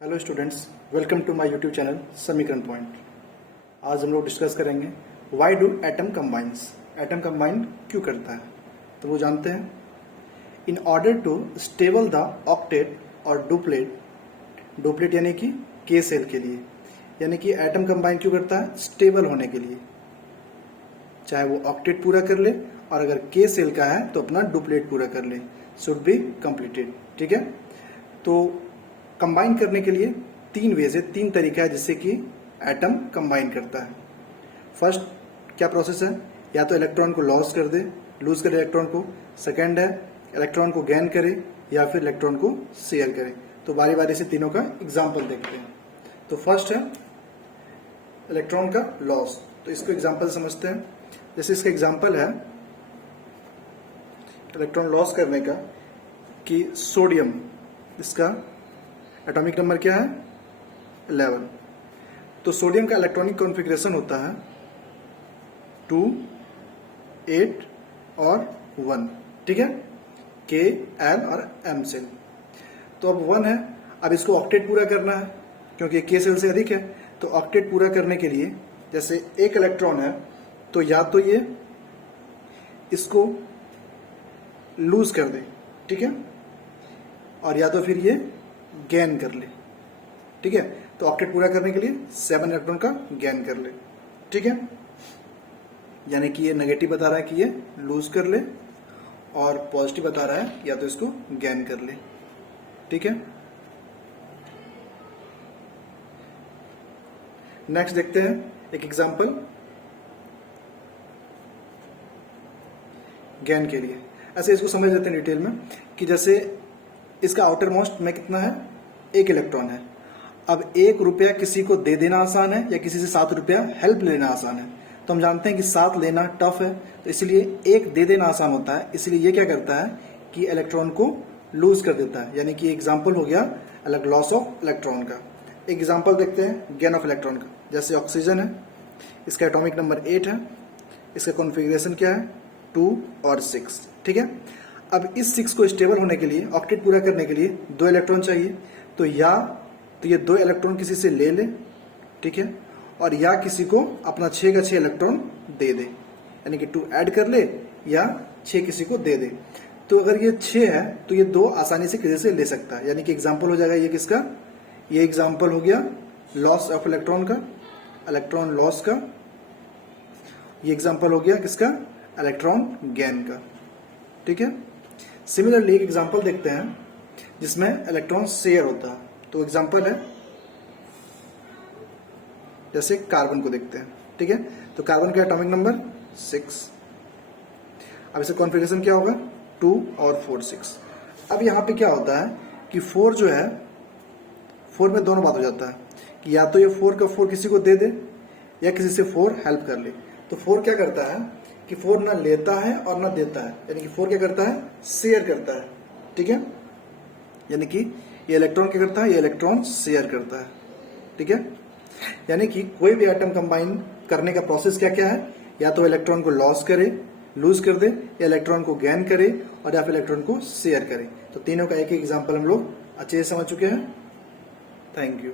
Hello students, welcome to my YouTube channel Samikaran point. आज हम लोग डिस्कस करेंगे why do atom combines. Atom combine क्यों करता है, तो वो जानते हैं। In order to stable the octet और डुप्लेट, डुप्लेट यानी कि के सेल के लिए, यानी कि एटम कंबाइन क्यों करता है, स्टेबल होने के लिए। चाहे वो ऑक्टेट पूरा कर ले और अगर के सेल का है तो अपना डुप्लेट पूरा कर ले, शुड बी कंप्लीटेड। ठीक है, तो कंबाइन करने के लिए तीन वेज है, तीन तरीका है जिससे कि एटम कंबाइन करता है। फर्स्ट क्या प्रोसेस है, या तो इलेक्ट्रॉन को लॉस कर दे, लूज करे इलेक्ट्रॉन को। सेकंड है इलेक्ट्रॉन को गेन करे या फिर इलेक्ट्रॉन को शेयर करे। तो बारी बारी से तीनों का एग्जाम्पल देखते हैं। तो फर्स्ट है इलेक्ट्रॉन का लॉस, तो इसको एग्जाम्पल समझते हैं। जैसे इसका एग्जाम्पल है इलेक्ट्रॉन लॉस करने का कि सोडियम, इसका एटॉमिक नंबर क्या है 11। तो सोडियम का इलेक्ट्रॉनिक कॉन्फ़िगरेशन होता है 2, 8 और 1। ठीक है, के, एल और एम सेल। तो अब 1 है, अब इसको ऑक्टेट पूरा करना है क्योंकि के सेल से अधिक है। तो ऑक्टेट पूरा करने के लिए जैसे एक इलेक्ट्रॉन है तो या तो ये इसको लूज कर दे, ठीक है, और या तो फिर ये गेन कर ले। ठीक है, तो ऑक्टेट पूरा करने के लिए 7 इलेक्ट्रॉन का गेन कर ले। ठीक है, यानी कि ये नेगेटिव बता रहा है कि ये लूज कर ले और पॉजिटिव बता रहा है या तो इसको गेन कर ले। ठीक है, नेक्स्ट देखते हैं एक एग्जांपल गेन के लिए। ऐसे इसको समझ लेते हैं डिटेल में कि जैसे इसका आउटर मोस्ट में कितना है, 1 इलेक्ट्रॉन है। अब 1 रुपया किसी को दे देना आसान है या किसी से 7 रुपया हेल्प लेना आसान है। तो हम जानते हैं कि 7 लेना टफ है, तो इसलिए 1 दे देना आसान होता है। इसलिए ये क्या करता है कि इलेक्ट्रॉन को लूज कर देता है, यानी कि एग्जाम्पल हो गया लॉस ऑफ इलेक्ट्रॉन का। एग्जाम्पल देखते हैं गेन ऑफ इलेक्ट्रॉन का। जैसे ऑक्सीजन है, इसका एटॉमिक नंबर 8 है, इसका कॉन्फ़िगरेशन क्या है 2 और 6। ठीक है, अब इस 6 को स्टेबल होने के लिए, ऑक्टेट पूरा करने के लिए 2 इलेक्ट्रॉन चाहिए। तो या तो ये 2 इलेक्ट्रॉन किसी से ले ले, ठीक है, और या किसी को अपना 6 का 6 इलेक्ट्रॉन दे दे, यानी कि 2 ऐड कर ले या 6 किसी को दे दे। तो अगर ये 6 है तो ये 2 आसानी से किसी से ले सकता है, यानी कि एग्जाम्पल हो जाएगा ये किसका, ये एग्जाम्पल हो गया लॉस ऑफ इलेक्ट्रॉन का, इलेक्ट्रॉन लॉस का। ये एग्जाम्पल हो गया किसका, इलेक्ट्रॉन गेन का। ठीक है, सिमिलरली एक एग्जाम्पल देखते हैं जिसमें इलेक्ट्रॉन शेयर होता है। तो एग्जाम्पल है जैसे कार्बन को देखते हैं। ठीक है, तो कार्बन का एटॉमिक नंबर 6। अब इसका कॉन्फ़िगरेशन क्या होगा 2 और 4, 6। अब यहां पे क्या होता है कि 4 जो है, 4 में दोनों बात हो जाता है कि या तो ये 4 का 4 किसी को दे दे या किसी से 4 हेल्प कर ले। तो 4 क्या करता है कि 4 ना लेता है और ना देता है, यानी कि 4 क्या करता है, शेयर करता है। ठीक है, यानी कि ये इलेक्ट्रॉन क्या करता है, ये इलेक्ट्रॉन शेयर करता है। ठीक है, यानी कि कोई भी एटम कंबाइन करने का प्रोसेस क्या क्या है, या तो इलेक्ट्रॉन को लॉस करे, लूज कर दे, या इलेक्ट्रॉन को गेन करे और या फिर इलेक्ट्रॉन को शेयर करे। तो तीनों का एक एक एग्जाम्पल हम लोग अच्छे से समझ चुके हैं। Thank you.